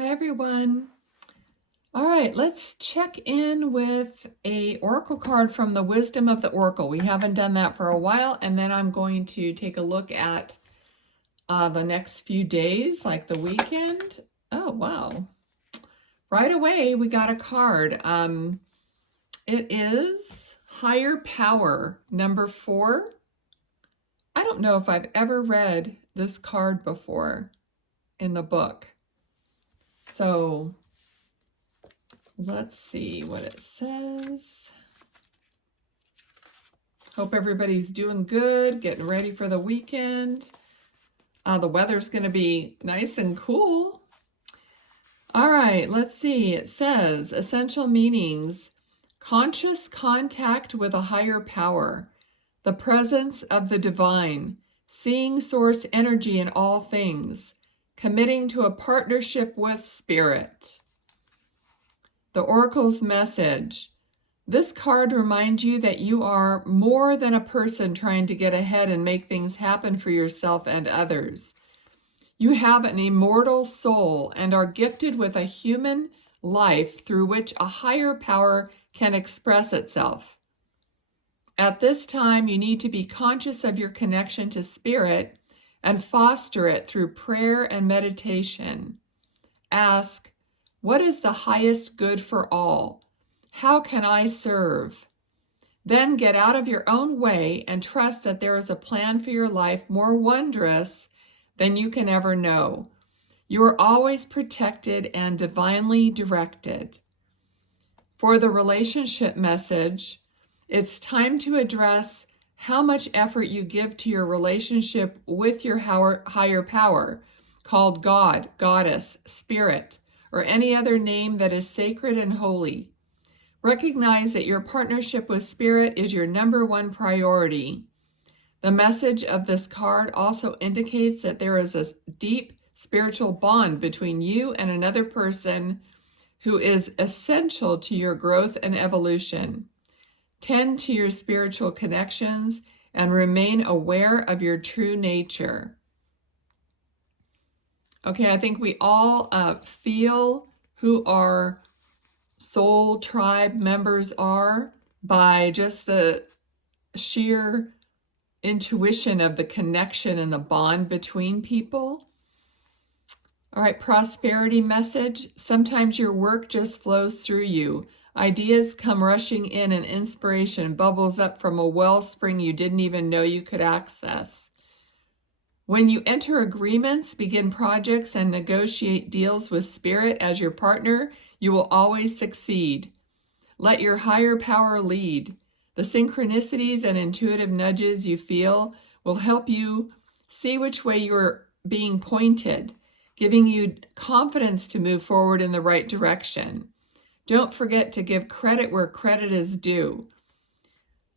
Hi everyone. All right, let's check in with a oracle card from the Wisdom of the Oracle. We haven't done that for a while, and then I'm going to take a look at the next few days, like the weekend. Oh, wow. Right away, we got a card. It is Higher Power, number 4. I don't know if I've ever read this card before in the book. So let's see what it says. Hope everybody's doing good, getting ready for the weekend. The weather's going to be nice and cool. All right, let's see. It says, essential meanings: conscious contact with a higher power, the presence of the divine, seeing source energy in all things, committing to a partnership with spirit. The Oracle's message: this card reminds you that you are more than a person trying to get ahead and make things happen for yourself and others. You have an immortal soul and are gifted with a human life through which a higher power can express itself. At this time, you need to be conscious of your connection to spirit and foster it through prayer and meditation. Ask, what is the highest good for all? How can I serve? Then get out of your own way and trust that there is a plan for your life more wondrous than you can ever know. You are always protected and divinely directed. For the relationship message, it's time to address how much effort you give to your relationship with your higher power, called God, Goddess, Spirit, or any other name that is sacred and holy. Recognize that your partnership with Spirit is your number one priority. The message of this card also indicates that there is a deep spiritual bond between you and another person who is essential to your growth and evolution. Tend to your spiritual connections and remain aware of your true nature. Okay, I think we all feel who our soul tribe members are by just the sheer intuition of the connection and the bond between people. All right, prosperity message. Sometimes your work just flows through you. Ideas come rushing in and inspiration bubbles up from a wellspring you didn't even know you could access. When you enter agreements, begin projects, and negotiate deals with Spirit as your partner, you will always succeed. Let your higher power lead. The synchronicities and intuitive nudges you feel will help you see which way you're being pointed, giving you confidence to move forward in the right direction. Don't forget to give credit where credit is due.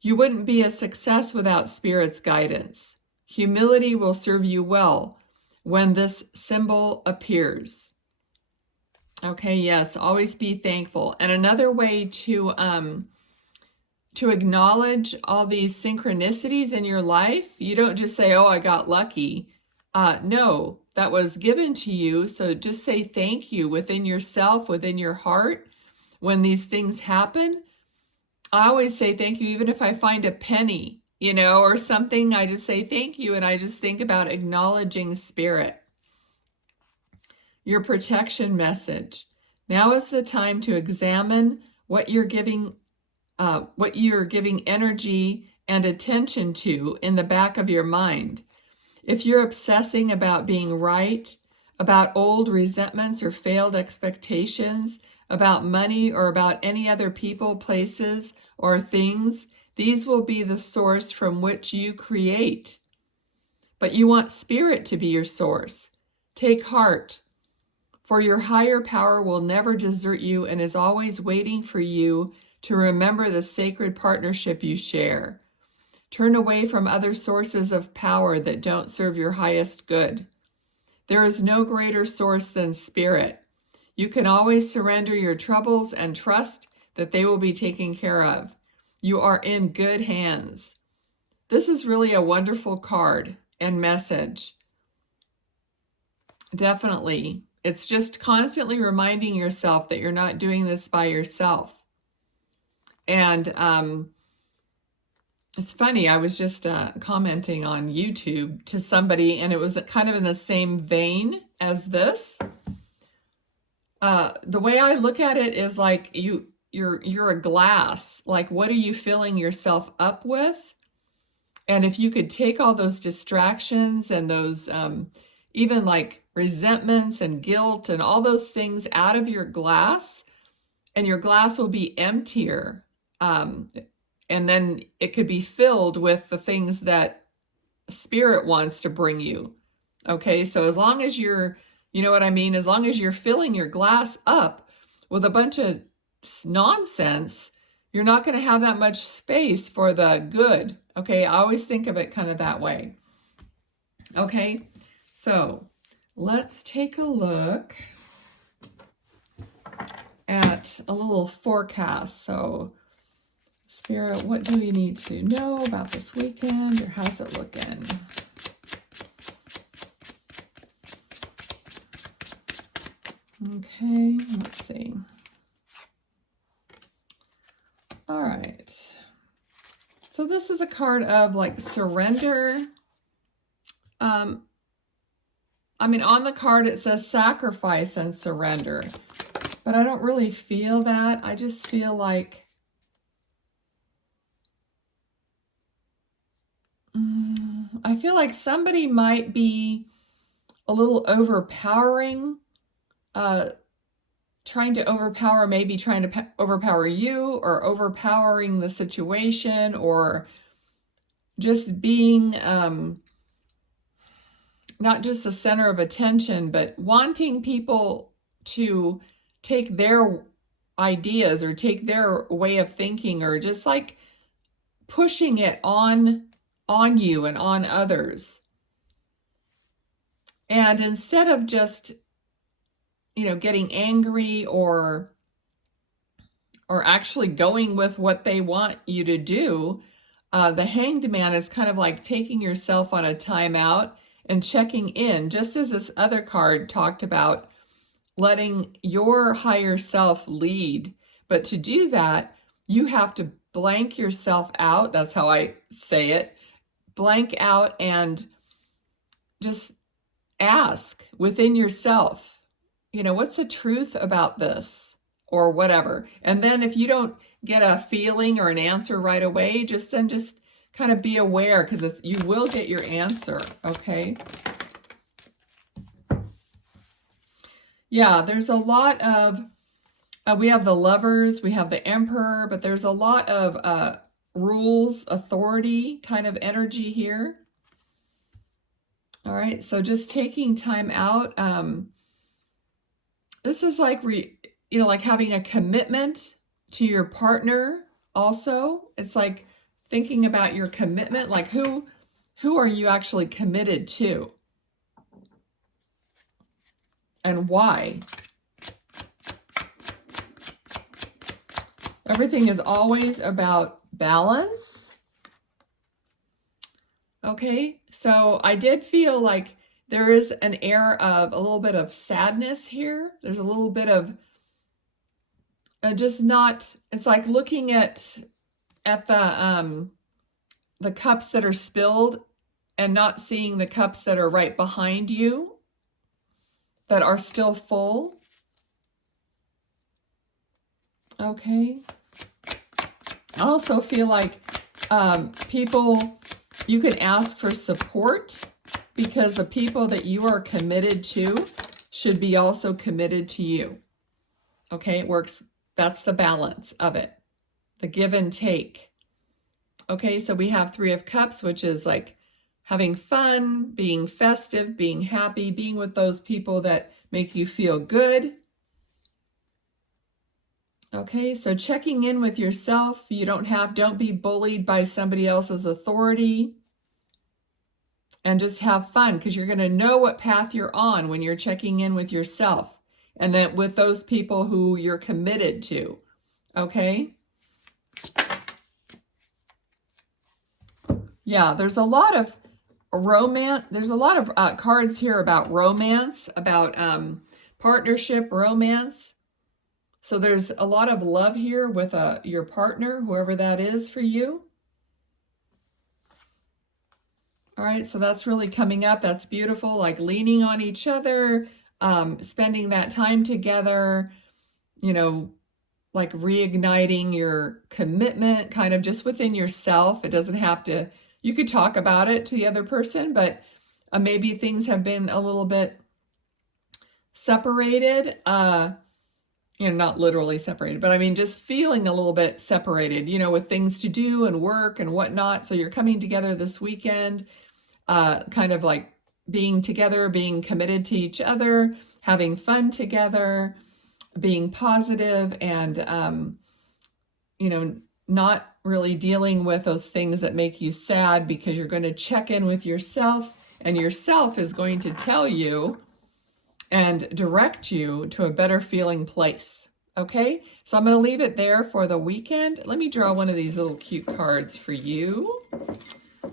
You wouldn't be a success without Spirit's guidance. Humility will serve you well when this symbol appears. Okay, yes, always be thankful. And another way to acknowledge all these synchronicities in your life, you don't just say, oh, I got lucky. No, that was given to you. So just say thank you within yourself, within your heart. When these things happen, I always say thank you, even if I find a penny, or something, I just say thank you, and I just think about acknowledging Spirit. Your protection message. Now is the time to examine what you're giving energy and attention to in the back of your mind. If you're obsessing about being right, about old resentments or failed expectations, about money or about any other people, places, or things, these will be the source from which you create. But you want Spirit to be your source. Take heart, for your higher power will never desert you and is always waiting for you to remember the sacred partnership you share. Turn away from other sources of power that don't serve your highest good. There is no greater source than Spirit. You can always surrender your troubles and trust that they will be taken care of. You are in good hands. This is really a wonderful card and message. Definitely. it's just constantly reminding yourself that you're not doing this by yourself. And it's funny, I was just commenting on YouTube to somebody, and it was kind of in the same vein as this. The way I look at it is like you're a glass. Like, what are you filling yourself up with? And if you could take all those distractions and those even like resentments and guilt and all those things out of your glass, and your glass will be emptier. And then it could be filled with the things that Spirit wants to bring you. Okay, so as long as you're, you know what I mean? As long as you're filling your glass up with a bunch of nonsense, you're not going to have that much space for the good. Okay, I always think of it kind of that way. Okay, so let's take a look at a little forecast. So, Spirit, what do we need to know about this weekend, or how's it looking? Okay, let's see. All right. So this is a card of like surrender. I mean, on the card it says sacrifice and surrender, but I don't really feel that. I just feel like I feel like somebody might be a little overpowering, trying to overpower, maybe trying to overpower you, or overpowering the situation, or just being not just the center of attention, but wanting people to take their ideas or take their way of thinking, or just like pushing it on you and on others. And instead of just, you know, getting angry or actually going with what they want you to do, the Hanged Man is kind of like taking yourself on a timeout and checking in, just as this other card talked about letting your higher self lead. But to do that, you have to blank yourself out. That's how I say it. Blank out and just ask within yourself, you know, what's the truth about this, or whatever. And then if you don't get a feeling or an answer right away, just kind of be aware, because you will get your answer. Okay. Yeah, there's a lot of, we have the Lovers, we have the Emperor, but there's a lot of rules, authority kind of energy here. All right, so just taking time out. This is like, like having a commitment to your partner also. It's like thinking about your commitment, like who are you actually committed to? And why? Everything is always about balance. Okay, so I did feel like there is an air of a little bit of sadness here. There's a little bit of just not, it's like looking at the cups that are spilled and not seeing the cups that are right behind you that are still full. Okay. I also feel like people, you can ask for support, because the people that you are committed to should be also committed to you. Okay, it works. That's the balance of it, the give and take. Okay, so we have Three of Cups, which is like having fun, being festive, being happy, being with those people that make you feel good. Okay, so checking in with yourself. You don't be bullied by somebody else's authority. And just have fun, because you're going to know what path you're on when you're checking in with yourself, and then with those people who you're committed to. Okay? Yeah, there's a lot of romance. There's a lot of cards here about romance, about partnership, romance. So there's a lot of love here with your partner, whoever that is for you. All right, so that's really coming up. That's beautiful, like leaning on each other, spending that time together, you know, like reigniting your commitment kind of just within yourself. It doesn't have to, you could talk about it to the other person, but maybe things have been a little bit separated, you know, not literally separated, but I mean, just feeling a little bit separated, you know, with things to do and work and whatnot. So you're coming together this weekend, kind of like being together, being committed to each other, having fun together, being positive, and, you know, not really dealing with those things that make you sad, because you're going to check in with yourself, and yourself is going to tell you and direct you to a better feeling place. Okay, so I'm going to leave it there for the weekend. Let me draw one of these little cute cards for you.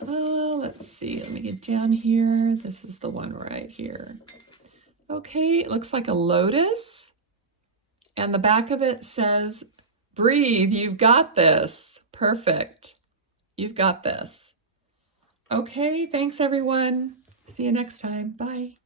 Let's see, let me get down here. This is the one right here. Okay, it looks like a lotus, and the back of it says, breathe, you've got this. Perfect. You've got this. Okay, thanks everyone. See you next time. Bye.